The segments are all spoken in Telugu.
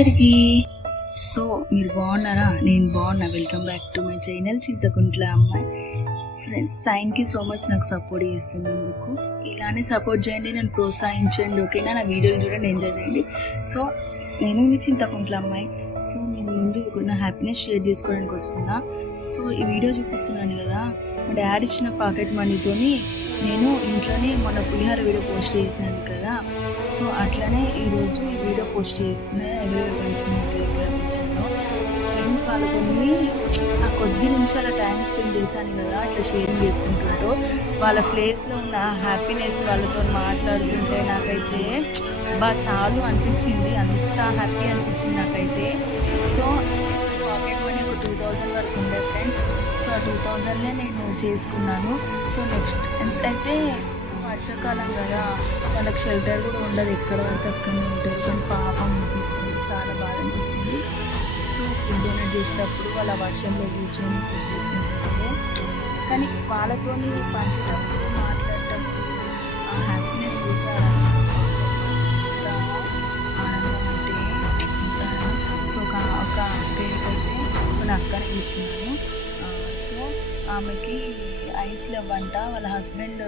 అందరికీ. సో మీరు బాగున్నారా? నేను బాగున్నా. Welcome back to my channel Chintakuntla అమ్మాయి. Friends, thank you so much నాకు సపోర్ట్ చేస్తున్నందుకు. ఇలానే సపోర్ట్ చేయండి, నన్ను ప్రోత్సహించండి, ఓకేనా? నా వీడియోలు చూడండి, ఎంజాయ్ చేయండి. సో నేను మీ చింతకుంట్ల అమ్మాయి. సో నేను ముందు నా హ్యాపీనెస్ షేర్ చేసుకోవడానికి వస్తున్నా. సో ఈ వీడియో చూపిస్తున్నాను కదా, మా డాడీ ఇచ్చిన పాకెట్ మనీతోని నేను ఇంట్లోనే మన పులిహార వీడియో పోస్ట్ చేశాను కదా. సో అట్లనే ఈరోజు ఈ వీడియో పోస్ట్ చేస్తున్నాను. ఎవరెవరు పంచాను ఫ్రెండ్స్ వాళ్ళతో ఆ కొద్ది నిమిషాల టైం స్పెండ్ చేశాను కదా, అట్లా షేరింగ్ చేసుకుంటుంటూ వాళ్ళ ప్లేస్లో ఉన్న హ్యాపీనెస్ వాళ్ళతో మాట్లాడుతుంటే నాకైతే చాలు అనిపించింది. అంత హ్యాపీ అనిపించింది నాకైతే. సో పాకెట్ మనీ ఒక 2000 వరకు ఉండే ఫ్రెండ్స్. సో ఆ 2000 నేను చేసుకున్నాను. సో నెక్స్ట్ ఎంతైతే వర్షాకాలం కదా, వాళ్ళకి షెల్టర్ కూడా ఉండదు, ఎక్కడ వరకు అక్కడనే ఉంటారు. కానీ పాపం అనిపిస్తుంది, చాలా బాధ అనిపించింది. సో ఫుడ్ డొనేట్ చేసేటప్పుడు వాళ్ళ వర్షంలో కూర్చొని ఫుడ్ తీసుకుంటుంటే, కానీ వాళ్ళతో పంచేటప్పుడు మాట్లాడేటప్పుడు ఆ హ్యాపీనెస్ చూసారా, ఎంత ఆనందం అంటే ఎంత. సో ఒక అక్కడికైతే సో నా అక్కని ఇస్తున్నాను. సో ఆమెకి ఐస్ లేవంట. వాళ్ళ హస్బెండ్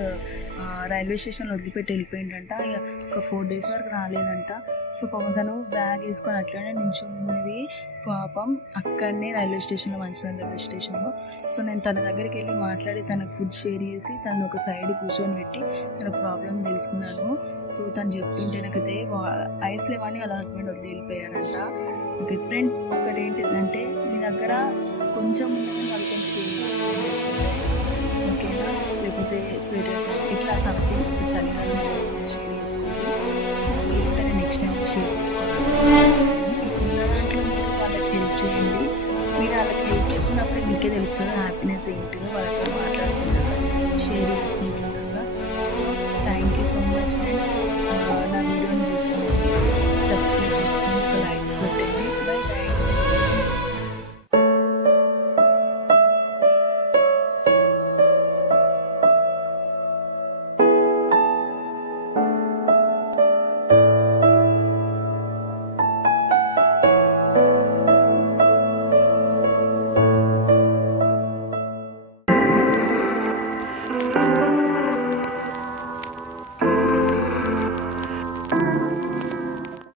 రైల్వే స్టేషన్లో వదిలిపెట్టి వెళ్ళిపోయిందంట. ఇక ఒక 4 days వరకు రాలేదంట. సో పాపం తను బ్యాగ్ వేసుకొని అట్లనే నిల్చున్నది పాపం అక్కడనే రైల్వే స్టేషన్లో, మంచిర్యాల రైల్వే స్టేషన్లో. సో నేను తన దగ్గరికి వెళ్ళి మాట్లాడి తనకు ఫుడ్ షేర్ చేసి తను ఒక సైడ్ కూర్చొని పెట్టి తన ప్రాబ్లం తెలుసుకున్నాను. సో తను చెప్తుంటే నాకైతే ఐస్ లేవని వాళ్ళ హస్బెండ్ వదిలి వెళ్ళిపోయారంట. ఓకే ఫ్రెండ్స్, ఒకటి ఏంటిదంటే మీ దగ్గర కొంచెం ఉన్నది వాళ్ళతో షేర్ చేసుకోండి, ఓకేనా? లేకపోతే స్వీటర్స్ ఇట్లా సంథింగ్ చలికాలం షేర్ చేసుకోండి. సో ఏంటంటే నెక్స్ట్ టైం షేర్ చేసుకోండి. ఉన్న దాంట్లో మీరు వాళ్ళకి హెల్ప్ చేయండి. మీరు వాళ్ళకి హెల్ప్ చేస్తున్నప్పుడు మీకే తెలుస్తుంది హ్యాపీనెస్ ఏంటిదో. వాళ్ళతో మాట్లాడుతున్నారా, షేర్ చేసుకుంటున్నారా. So thank you so much friends. నా వీడియోని చూస్తున్నాను, సబ్స్క్రైబ్ చేసుకొని ఒక లైక్ కొట్టండి.